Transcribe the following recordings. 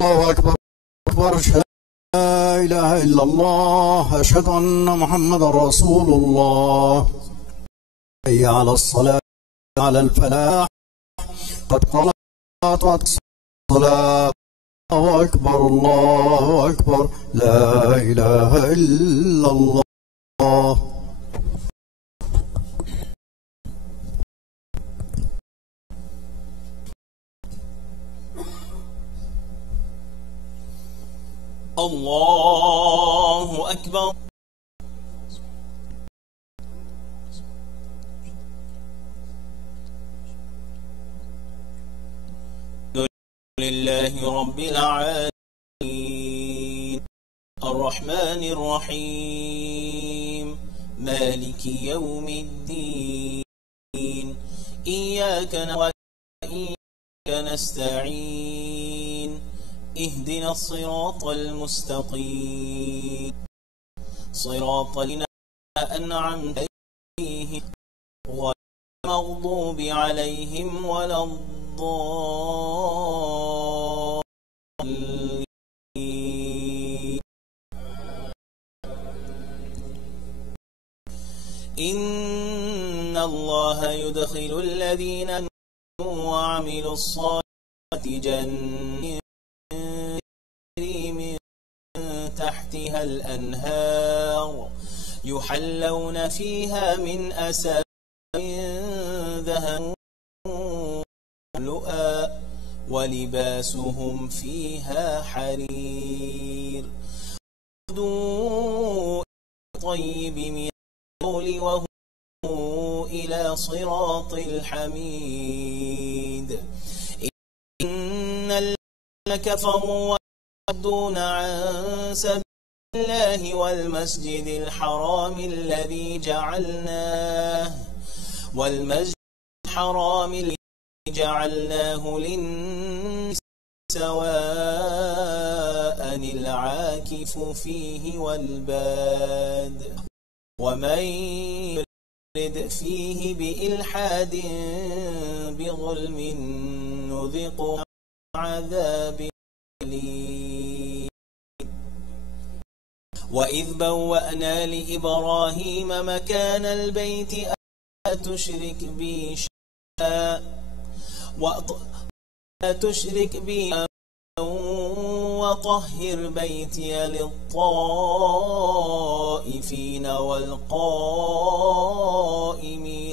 الله أكبر أشهد لا إله إلا الله أشهد أن محمد رسول الله حي على الصلاة على الفلاح قد قامت الصلاة الله أكبر الله أكبر لا إله إلا الله. الله أكبر. لله رب العالمين الرحمن الرحيم مالك يوم الدين إياك نعبد وإياك نستعين اهدنا الصراط المستقيم صراط الذين أنعمت عليهم غير المغضوب عليهم ولا الضالين. إن الله يدخل الذين آمنوا وعملوا الصالحات جنات من تحتها الأنهار يحلون فيها من أساور من ذهب لؤلؤا ولباسهم فيها حرير غدوا طيب من القول وهو إلى صراط الحميد. إن الذين كفروا ويصدون عن سبيل الله والمسجد الحرام الذي جعلناه للناس سواء العاكف فيه والباد ومن يرد فيه بإلحاد بظلم نذقه عذاب أليم. وإذ بوأنا لإبراهيم مكان البيت ألا تشرك بي شيئا وطهر بيتي للطائفين والقائمين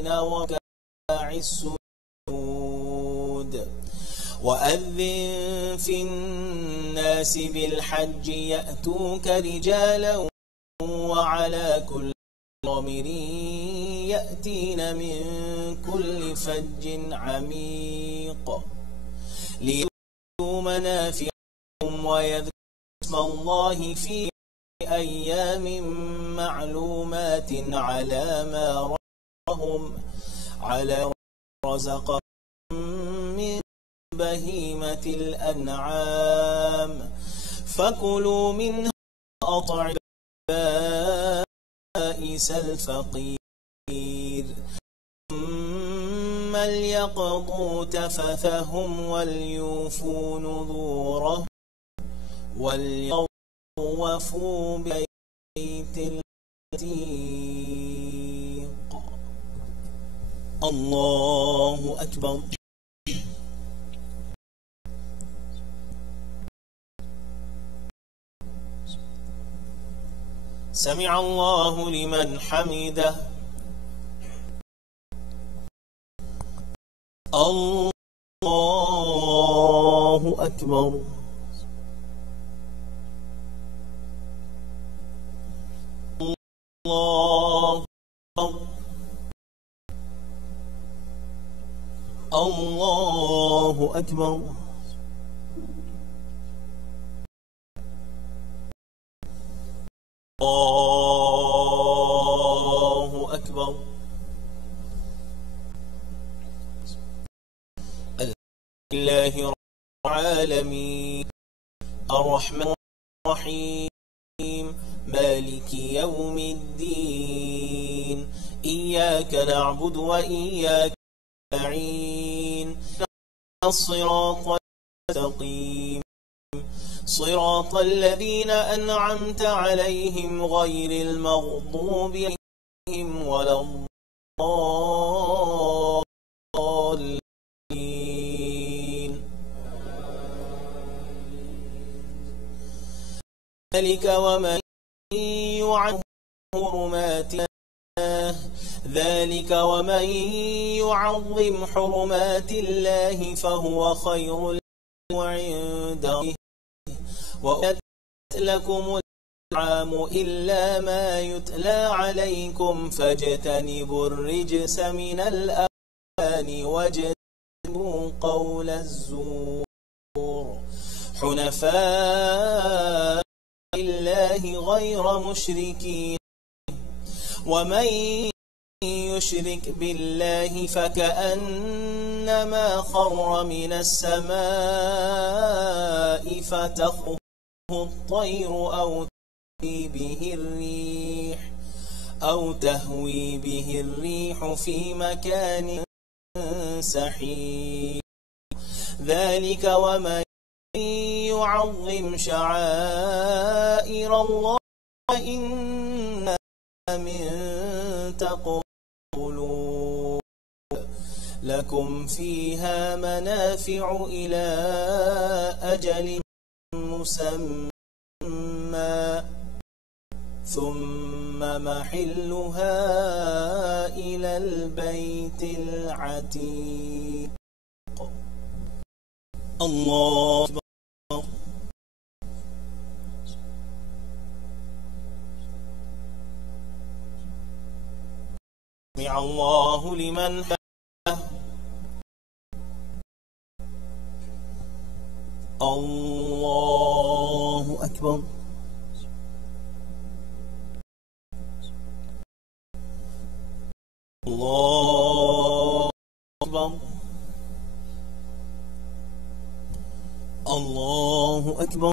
وركع السجود. وأذن في الناس بالحج يأتوك رجالا وعلى كل ضامر يأتين من كل فج عميق ليشهدوا منافع لهم ويذكروا اسم الله في أيام معلومات على رزقهم من بهيمة الأنعام فكلوا منها وأطعموا البائس الفقير ثم ليقضوا تفثهم وليوفوا نذورهم وليطوفوا ببيت العتيق. الله أكبر. سمع الله لمن حمده. الله أكبر. الله أكبر. الله أكبر. الله أكبر. لله رب العالمين الرحمن الرحيم مالك يوم الدين إياك نعبد وإياك نستعين الصراط المستقيم صراط الذين أنعمت عليهم غير المغضوب عليهم ولا الضالين. ذلك ومن يعظم حرمات الله الله فهو خير له عند ربه. وأحلت لكم الأنعام إلا ما يتلى عليكم فاجتنبوا الرجس من الأوثان واجتنبوا قول الزور حنفاء لله غير مشركين. ومن يشرك بالله فكأنما خر من السماء فتخطفه الطير أو تهوي به الريح في مكان سحيق. ذلك ومن يعظم شعائر الله إنها من تقوى القلوب. لكم فيها منافع إلى أجل مسمى ثم محلها إلى البيت العتيق. الله أكبر. سمع الله لمن حمده. الله أكبر. الله أكبر. الله أكبر.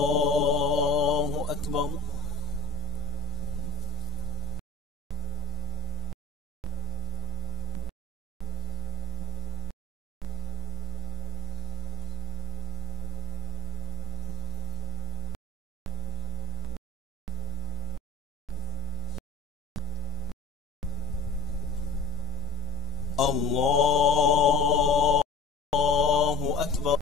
الله أكبر. الله أكبر.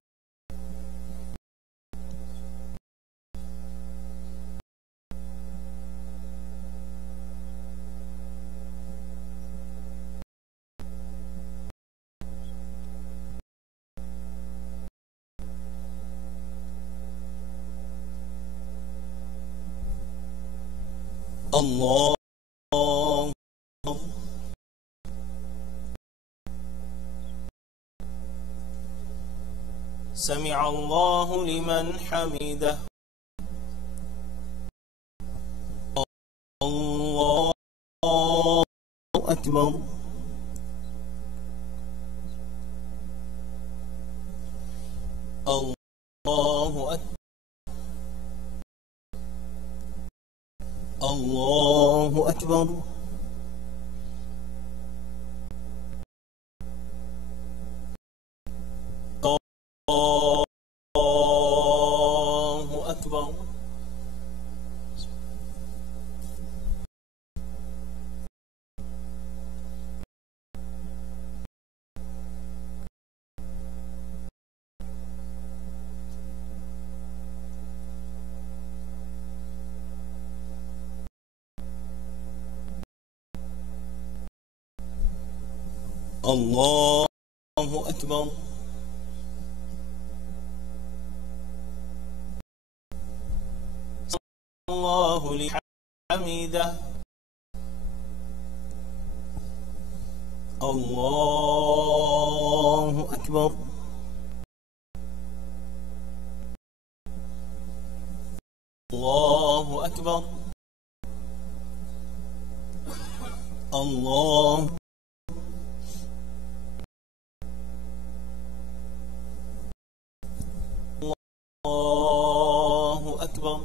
الله سمع الله لمن حمده. الله أكبر. الله أكبر. الله أكبر. الله أكبر. الله أكبر. الله لحمده. الله أكبر. الله أكبر. الله أكبر.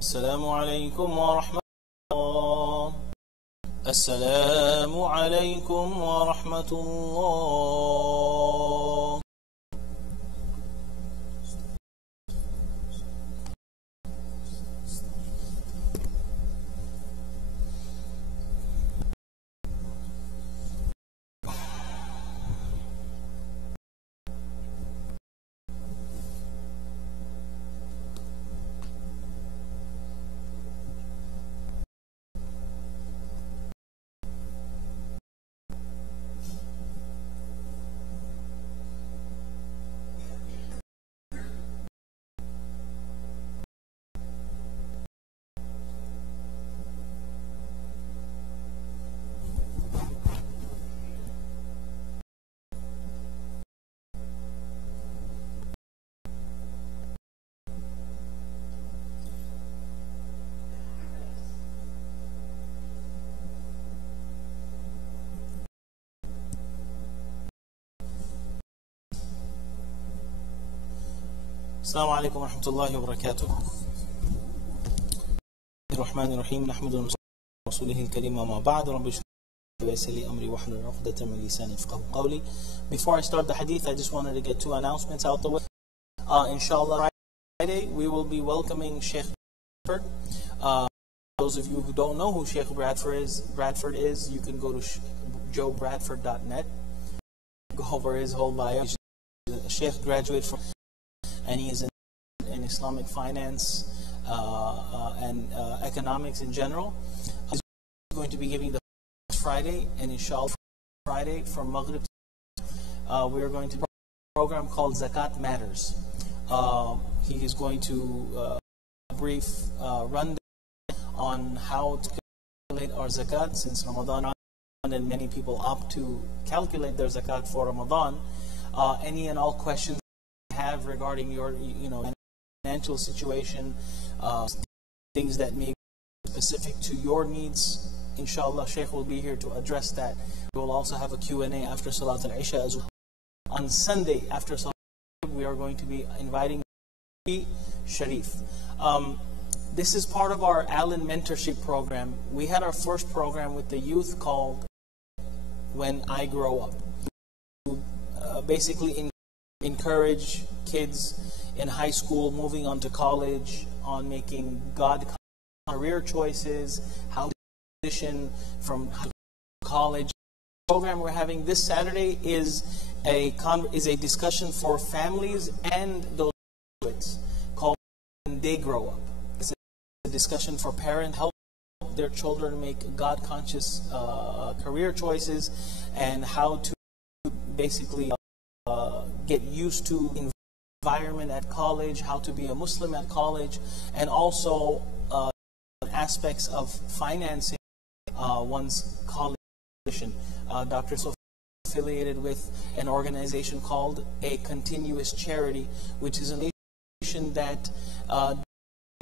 السلام عليكم ورحمة الله. السلام عليكم ورحمة الله. السلام عليكم ورحمة الله وبركاته. الرحمن الرحيم نحمد ونصلي على رسوله الكريم وما بعد. رب اشرح لي ويسر لي أمري واحلل عقدة من لساني يفقهوا قولي. Before I start the hadith, I just wanted to get two announcements out the way. Inshallah, Friday we will be welcoming Sheikh Bradford. Those of you who don't know who Sheikh Bradford is, you can go to joebradford.net, go over his whole bio. Sheikh graduated from, and he is in Islamic finance and economics in general. He's going to be giving the Friday, and inshallah Friday from Maghrib, we are going to do a program called Zakat Matters. He is going to brief rundown on how to calculate our zakat since Ramadan, and many people opt to calculate their zakat for Ramadan. Any and all questions you have regarding your financial situation, things that may be specific to your needs, inshallah, Sheikh will be here to address that. We will also have a Q&A after Salat al-Isha as well. On Sunday after Salat al-Isha, we are going to be inviting Sharif. This is part of our Allen mentorship program. We had our first program with the youth called When I Grow Up. Basically encourage kids in high school, moving on to college, on making God career choices, how to transition from college. The program we're having this Saturday is a discussion for families and those kids called When They Grow Up. It's a discussion for parents, help their children make God-conscious career choices, and how to basically get used to environment at college, how to be a Muslim at college, and also aspects of financing one's college education. Dr. Sophie is affiliated with an organization called A Continuous Charity, which is an organization that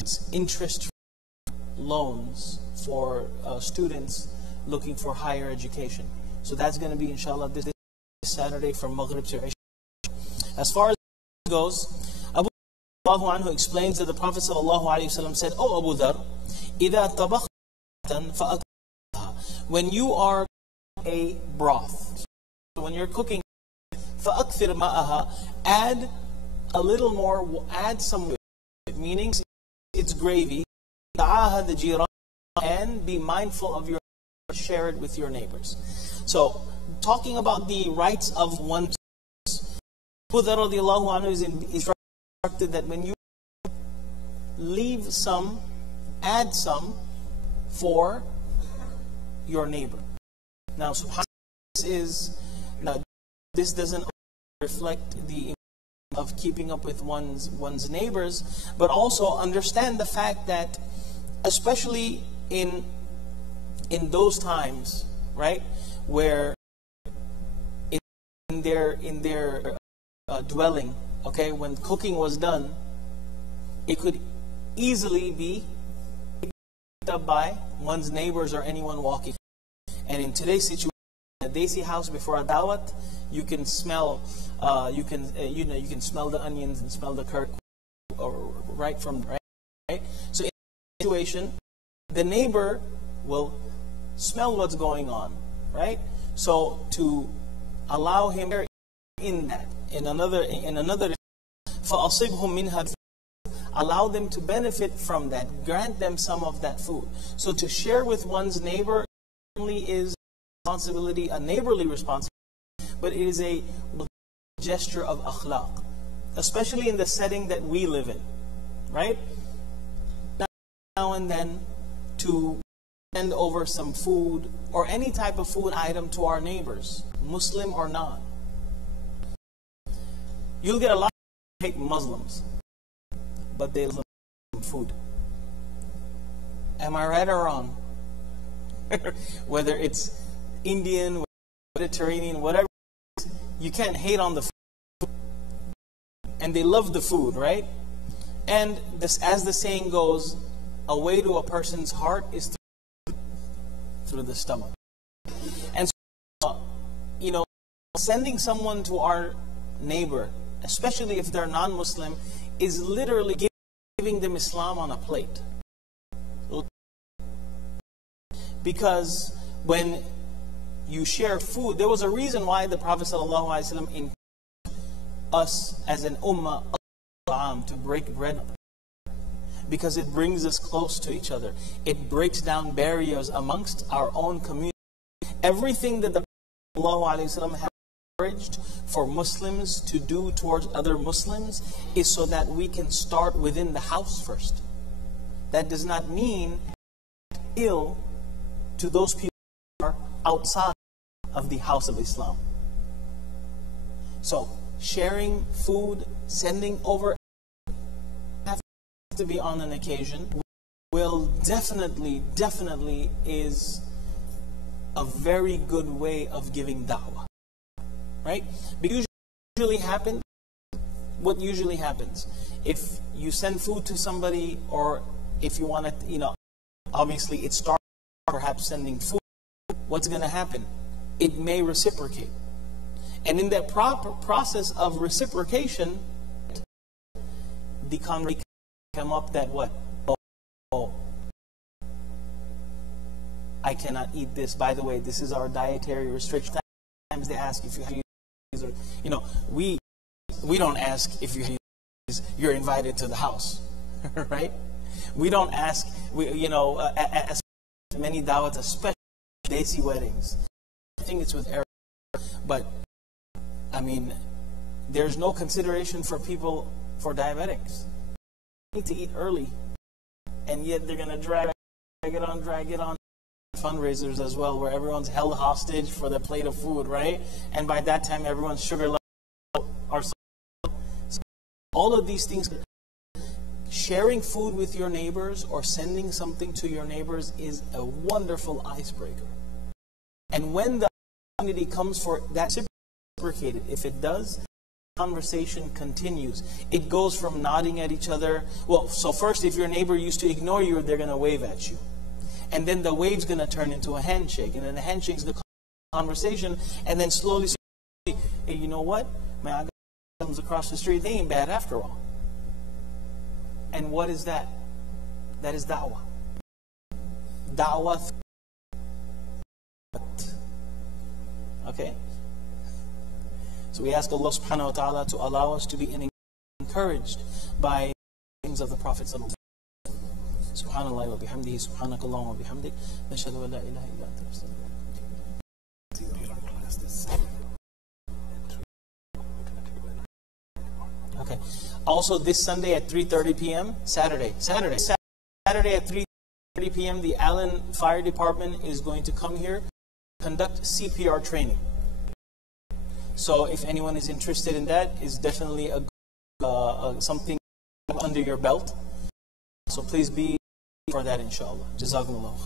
gives interest loans for students looking for higher education. So that's going to be, inshallah, this Saturday from Maghrib to Isha. As far as it goes, Abu Dharr anhu explains that the Prophet ﷺ said, "Oh Abu Dharr, إِذَا طَبَخْتًا فَأَكْثِرْهَا." When you are a broth, when you're cooking, فَأَكْثِرْ مَاءَهَا, add a little more, add some, meaning it's gravy, تَعَاهَدْ جِيرَانَ, and be mindful of your, share it with your neighbors. So, talking about the rights of one, Abu Dharr radiallahu anhu is instructed that when you leave some, add some for your neighbor. Now, subhanAllah, this doesn't reflect the of keeping up with one's neighbors, but also understand the fact that, especially in those times, right, where in their dwelling, okay, when cooking was done, it could easily be picked up by one's neighbors or anyone walking. And in today's situation, a desi house before a dawat, you can smell, you can smell the onions and smell the curd, or right from right. So situation, the neighbor will smell what's going on, right? So to allow him in that, in another, فَأَصِبْهُمْ مِنْهَا, allow them to benefit from that, grant them some of that food. So to share with one's neighbor only is responsibility, a neighborly responsibility, but it is a gesture of akhlaq, especially in the setting that we live in, right? Now and then to send over some food or any type of food item to our neighbors, Muslim or not. You'll get a lot of hate Muslims, but they love food. Am I right or wrong? Whether it's Indian, Mediterranean, whatever, you can't hate on the food. And they love the food, right? And this, as the saying goes, a way to a person's heart is through the stomach. And so, sending someone to our neighbor, especially if they're non-Muslim, is literally giving them Islam on a plate. Because when you share food, there was a reason why the Prophet ﷺ encouraged us as an ummah to break bread, because it brings us close to each other. It breaks down barriers amongst our own community. Everything that the Prophet ﷺ has encouraged for Muslims to do towards other Muslims is so that we can start within the house first. That does not mean ill to those people who are outside of the house of Islam. So, sharing food, sending over, have to be on an occasion, will definitely is a very good way of giving da'wah. Right? Because what usually happens, if you send food to somebody, or if you want to, obviously it starts perhaps sending food, what's going to happen? It may reciprocate. And in that proper process of reciprocation, the conversation come up that what? Oh, I cannot eat this. By the way, this is our dietary restriction. Sometimes they ask if you have, we don't ask if you're invited to the house, right? We don't ask, as many dawats, especially desi weddings. I think it's with Arab, but there's no consideration for people, for diabetics. They need to eat early, and yet they're going to drag it on. Fundraisers as well, where everyone's held hostage for their plate of food, right? And by that time, everyone's sugar levels are so. All of these things, sharing food with your neighbors or sending something to your neighbors is a wonderful icebreaker. And when the opportunity comes for that, reciprocated. If it does, conversation continues. It goes from nodding at each other. Well, so first, if your neighbor used to ignore you, they're going to wave at you. And then the wave's going to turn into a handshake. And then the handshake's the conversation. And then slowly, hey, you know what? Man, I got comes across the street. They ain't bad after all. And what is that? That is da'wah. Da'wah. Okay? So we ask Allah subhanahu wa ta'ala to allow us to be encouraged by things of the Prophet sallallahu alaihi wasallam. Subhanallah wa bihamdihi, subhanakallahumma wa bihamdik, nashhadu an la ilaha illa anta nastaghfiruka. Okay. Also this Sunday at 3:30 p.m., Saturday at 3:30 p.m., the Allen Fire Department is going to come here, conduct CPR training. So if anyone is interested in that, it's definitely something under your belt. So please be for that, inshallah. Jazakumullah.